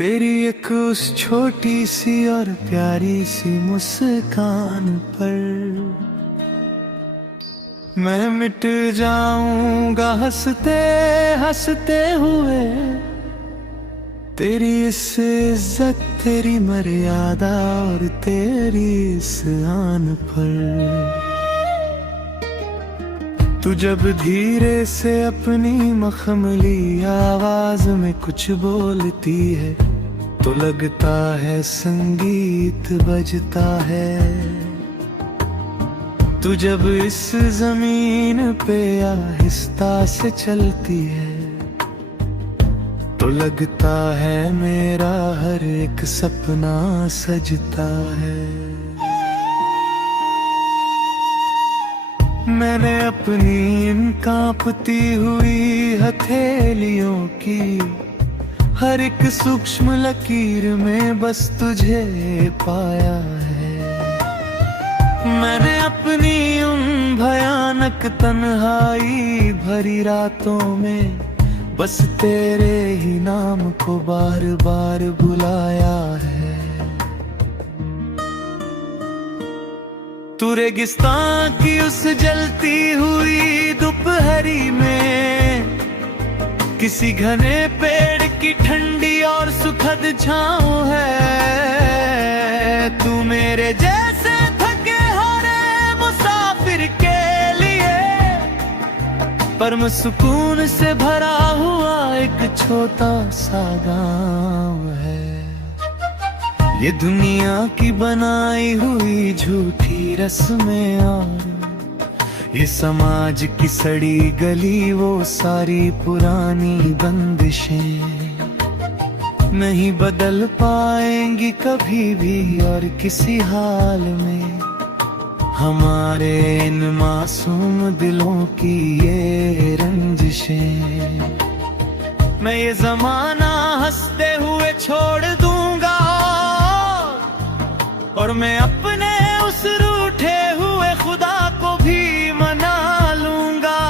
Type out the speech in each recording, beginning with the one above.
तेरी एक उस छोटी सी और प्यारी सी मुस्कान पर मैं मिट जाऊंगा हंसते हंसते हुए। तेरी इस इज्जत, तेरी मर्यादा और तेरी इस आन पर तू जब धीरे से अपनी मखमली आवाज में कुछ बोलती है तो लगता है संगीत बजता है। तू जब इस जमीन पे आहिस्ता से चलती है तो लगता है मेरा हर एक सपना सजता है। मैंने अपनी इन कांपती हुई हथेलियों की हर एक सूक्ष्म लकीर में बस तुझे पाया है। मैंने अपनी उन भयानक तन्हाई भरी रातों में बस तेरे ही नाम को बार बार बुलाया है। तू रेगिस्तान की उस जलती हुई दोपहरी में किसी घने पेड़ की ठंडी और सुखद छाँव है। तू मेरे जैसे थके हारे मुसाफिर के लिए परम सुकून से भरा हुआ एक छोटा सा गाँव है। ये दुनिया की बनाई हुई झूठी रस्में और ये समाज की सड़ी गली, वो सारी पुरानी बंदिशें नहीं बदल पाएंगी कभी भी और किसी हाल में। हमारे इन मासूम दिलों की ये रंजिशें मैं ये जमाना हंसते हुए छोड़ दूंगा और मैं अपने उस रूठे हुए खुदा को भी मना लूंगा।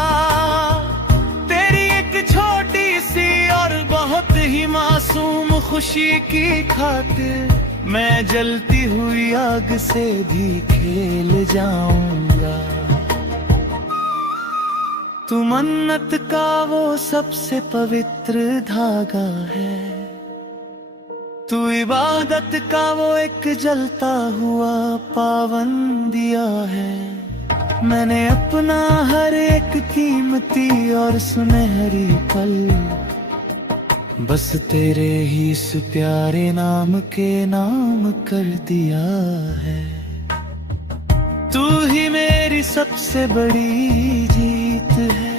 तेरी एक छोटी सी और बहुत ही मासूम खुशी की खातिर मैं जलती हुई आग से भी खेल जाऊंगा। तू मन्नत का वो सबसे पवित्र धागा है, तू इबादत का वो एक जलता हुआ पावन दिया है। मैंने अपना हर एक कीमती और सुनहरी पल बस तेरे ही इस प्यारे नाम के नाम कर दिया है। तू ही मेरी सबसे बड़ी जीत है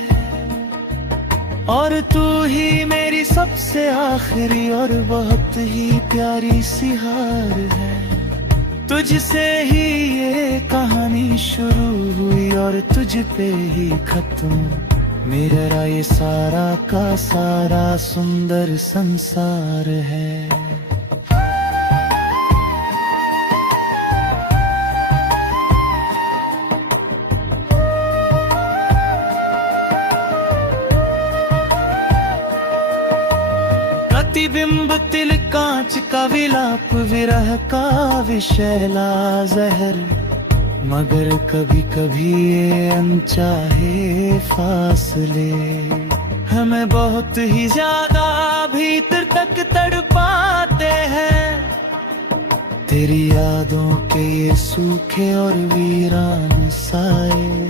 और तू ही मेरी सबसे आखिरी और बहुत ही प्यारी सी हार है। तुझसे ही ये कहानी शुरू हुई और तुझ पे ही खत्म मेरा ये सारा का सारा सुंदर संसार है। प्रतिबिंब तिल कांच का विलाप, विरह का विषैला जहर, मगर कभी कभी ये अनचाहे फासले हमें बहुत ही ज्यादा भीतर तक तड़पाते हैं। तेरी यादों के ये सूखे और वीरान साए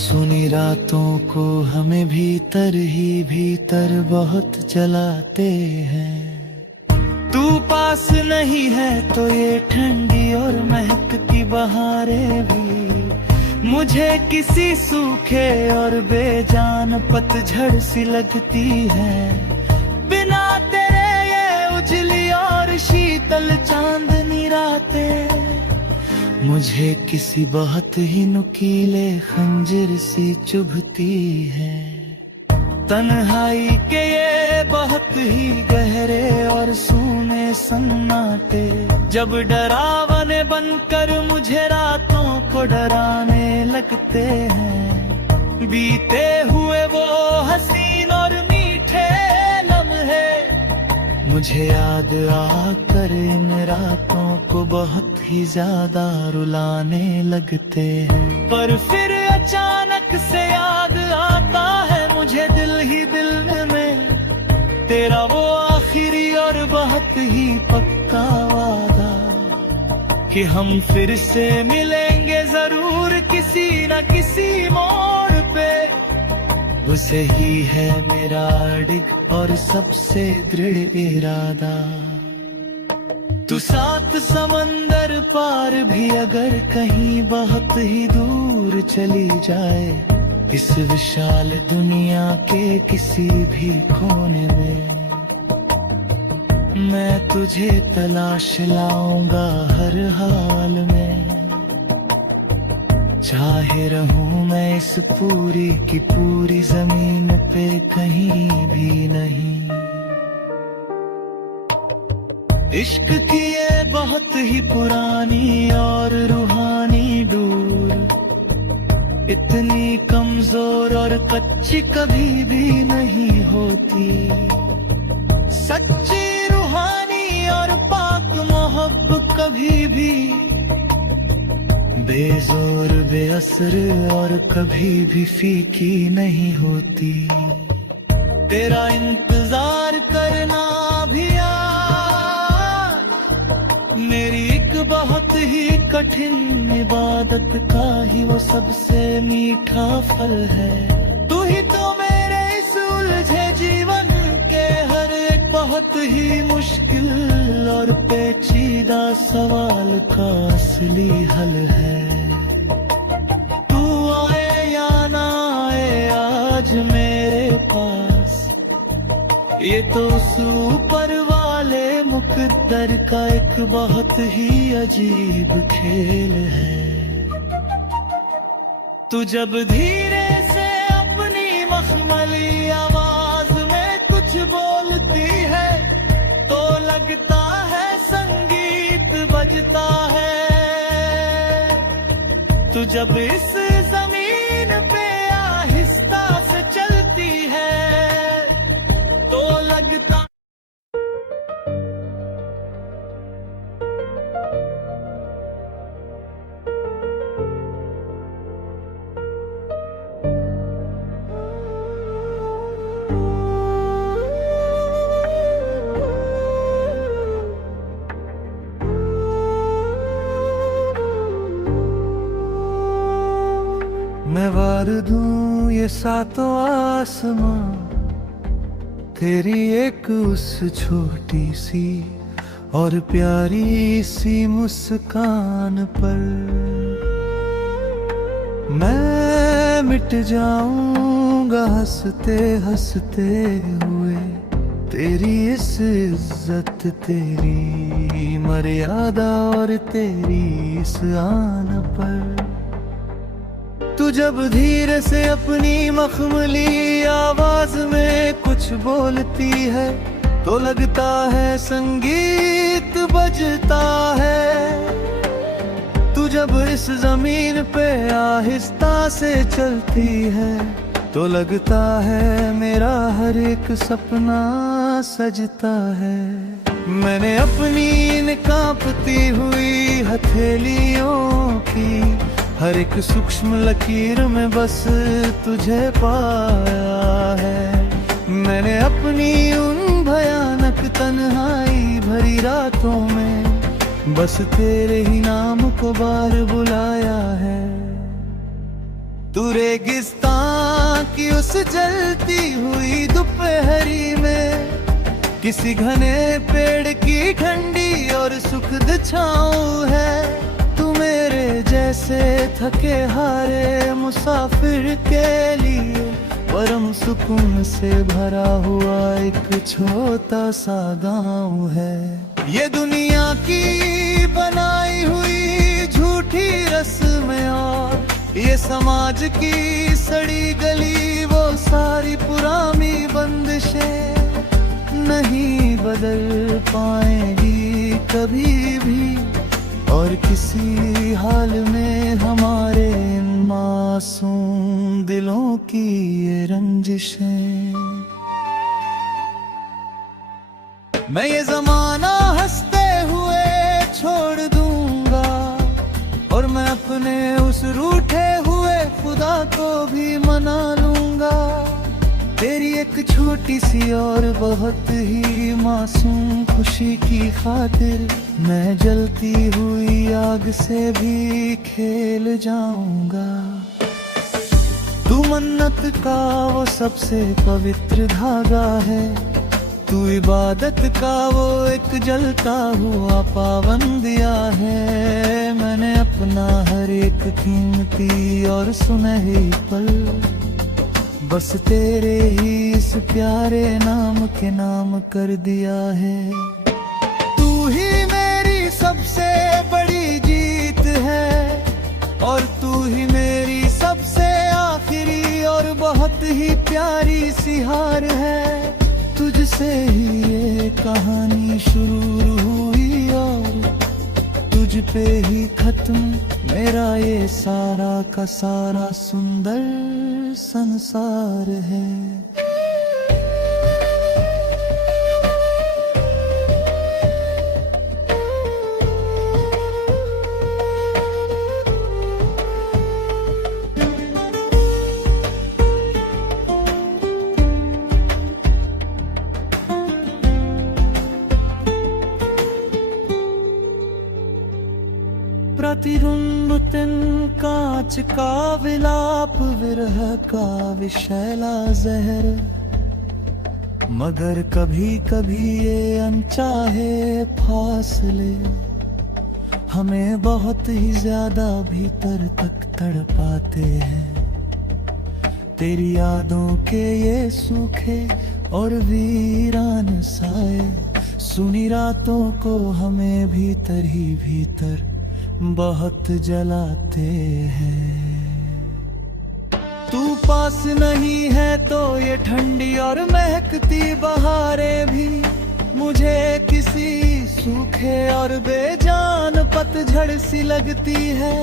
सुनी रातों को हमें भीतर ही भीतर बहुत जलाते हैं। तू पास नहीं है तो ये ठंडी और महकती बहारें भी मुझे किसी सूखे और बेजान पतझड़ सी लगती है। बिना तेरे ये उजली और शीतल चांदनी रातें मुझे किसी बहुत ही नुकीले खंजर सी चुभती है। तन्हाई के ये बहुत ही गहरे और सूने सन्नाटे जब डरावने बनकर मुझे रातों को डराने लगते हैं। बीते हुए वो हसीन और मीठे लम्हे मुझे याद आकर इन रातों को बहुत ही ज्यादा रुलाने लगते हैं। पर फिर अचानक से याद आता है मुझे दिल ही दिल में तेरा वो आखिरी और बहुत ही पक्का वादा कि हम फिर से मिलेंगे जरूर किसी न किसी मोड़ पे। उसे ही है मेरा अडिग और सबसे दृढ़ इरादा। तू सात समंदर पार भी अगर कहीं बहुत ही दूर चली जाए, इस विशाल दुनिया के किसी भी कोने में, मैं तुझे तलाश लाऊंगा हर हाल में। चाहे रहूं मैं इस पूरी की पूरी जमीन पे कहीं भी नहीं। इश्क की ये बहुत ही पुरानी और रूहानी डोर इतनी कमजोर और कच्ची कभी भी नहीं होती। सच्ची रूहानी और पाक मोहब्बत कभी भी बेजोर बेअसर और कभी भी फीकी नहीं होती। तेरा इंतजार करना भी मेरी एक बहुत ही कठिन इबादत का ही वो सबसे मीठा फल है। तू ही तो मेरे इस उलझे जीवन के हर एक बहुत ही मुश्किल और पेचीदा सवाल का असली हल है। तू आए या ना आए आज मेरे पास, ये तो उस ऊपर वाले मुकद्दर का एक बहुत ही अजीब खेल है। तू जब धीरे से अपनी मखमली आवाज में कुछ बोलती है तो लगता है संगीत बजता है। तू जब इस जमीन पे आहिस्ता से चलती है तो लगता मैं वार दूं ये सातों आसमां तेरी एक उस छोटी सी और प्यारी सी मुस्कान पर। मैं मिट जाऊंगा हंसते हंसते हुए तेरी इस इज्जत, तेरी मर्यादा और तेरी इस आन पर। तू जब धीरे से अपनी मखमली आवाज में कुछ बोलती है तो लगता है संगीत बजता है। तू जब इस जमीन पे आहिस्ता से चलती है तो लगता है मेरा हर एक सपना सजता है। मैंने अपनी इन कांपती हुई हथेलियों की हर एक सूक्ष्म लकीर में बस तुझे पाया है। मैंने अपनी उन भयानक तन्हाई भरी रातों में बस तेरे ही नाम को बार बुलाया है। तू रेगिस्तान की उस जलती हुई दोपहरी में किसी घने पेड़ की ठंडी और सुखद छाँव है। तू मेरे जैसे थके हारे मुसाफिर के लिए परम सुकून से भरा हुआ एक छोटा सा गाँव है। ये दुनिया की बनाई हुई झूठी रस्में और ये समाज की सड़ी गली वो सारी पुरानी बंदिशें नहीं बदल पाएंगी कभी भी। और किसी हाल में हमारे इन मासूम दिलों की ये रंजिशें मैं ये जमाना हंसते हुए छोड़ दूंगा, और मैं अपने उस रूठे हुए खुदा को भी मना लूंगा। तेरी एक छोटी सी और बहुत ही मासूम खुशी की खातिर मैं जलती हुई आग से भी खेल जाऊंगा। तू मन्नत का वो सबसे पवित्र धागा है, तू इबादत का वो एक जलता हुआ पावन दिया है। मैंने अपना हर एक कीमती और सुनहरी पल बस तेरे ही इस प्यारे नाम के नाम कर दिया है। तू ही मेरी सबसे बड़ी जीत है, और तू ही मेरी सबसे आखिरी और बहुत ही प्यारी सी हार है। तुझसे ही ये कहानी शुरू हुई और तुझ पे ही खत्म मेरा ये सारा का सारा सुंदर संसार है। प्रतिरुंदतिन कांच का विलाप विरह का विषैला जहर, मगर कभी कभी ये अनचाहे फासले हमें बहुत ही ज्यादा भीतर तक तड़पाते हैं। तेरी यादों के ये सूखे और वीरान साए सुनी रातों को हमें भीतर ही भीतर बहुत जलाते हैं। तू पास नहीं है तो ये ठंडी और महकती बहारें भी मुझे किसी सूखे और बेजान पतझड़ सी लगती है।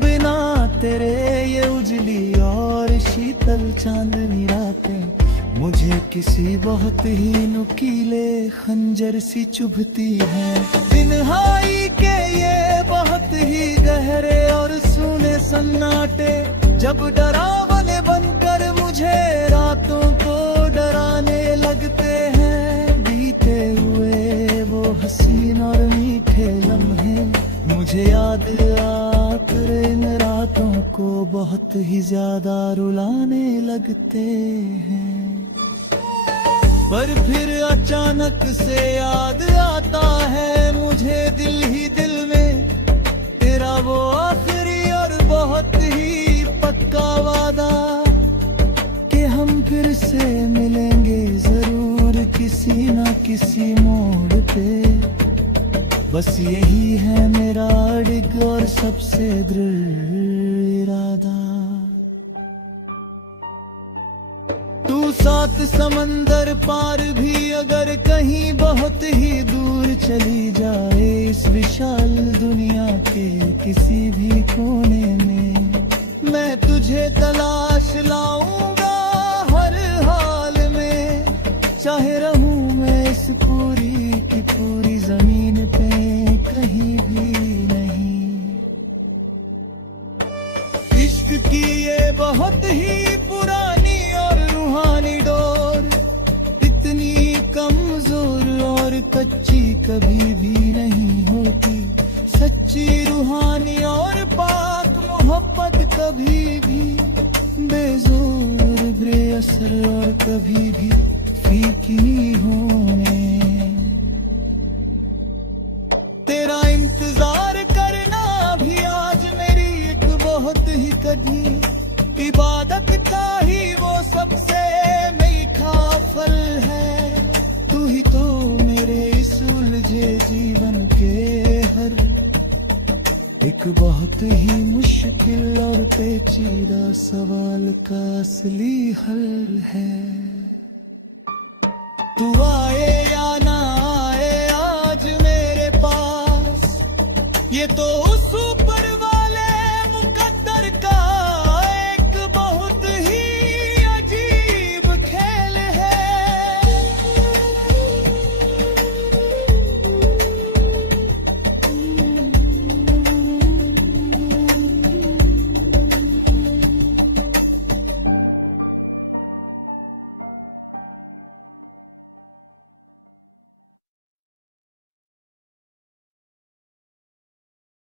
बिना तेरे ये उजली और शीतल चांदनी रातें मुझे किसी बहुत ही नुकीले खंजर सी चुभती है। तन्हाई के ये बहुत ही गहरे और सूने सन्नाटे जब डरावने बनकर मुझे रातों को डराने लगते हैं। बीते हुए वो हसीन और मीठे लम्हे मुझे याद आकर इन रातों को बहुत ही ज्यादा रुलाने लगते हैं। पर फिर अचानक से याद आता है मुझे दिल ही दिल में तेरा वो आखिरी और बहुत ही पक्का वादा कि हम फिर से मिलेंगे जरूर किसी ना किसी मोड़ पे। बस यही है मेरा अड़िग और सबसे दृढ़ इरादा। तू सात समंदर पार भी अगर कहीं बहुत ही दूर चली जाए इस विशाल दुनिया के किसी भी कोने में, मैं तुझे तलाश लाऊंगा हर हाल में। चाहे रहूं मैं इस पूरी की पूरी जमीन पे कहीं भी नहीं। इश्क की ये बहुत ही पुरानी और रूहानी डोर इतनी कमजोर और कच्ची कभी भी नहीं होती। सच्ची रूहानी और पाक मोहब्बत कभी भी बेजोर बेअसर और कभी भी फीकी होने। तेरा इंतजार करना भी आज मेरी एक बहुत ही कठिन इबादत का ही वो सबसे मीठा फल है। तू ही तो मेरे इस उलझे जीवन के हर एक बहुत ही मुश्किल और पेचीदा सवाल का असली हल है। तू आए या ना आए आज मेरे पास ये तो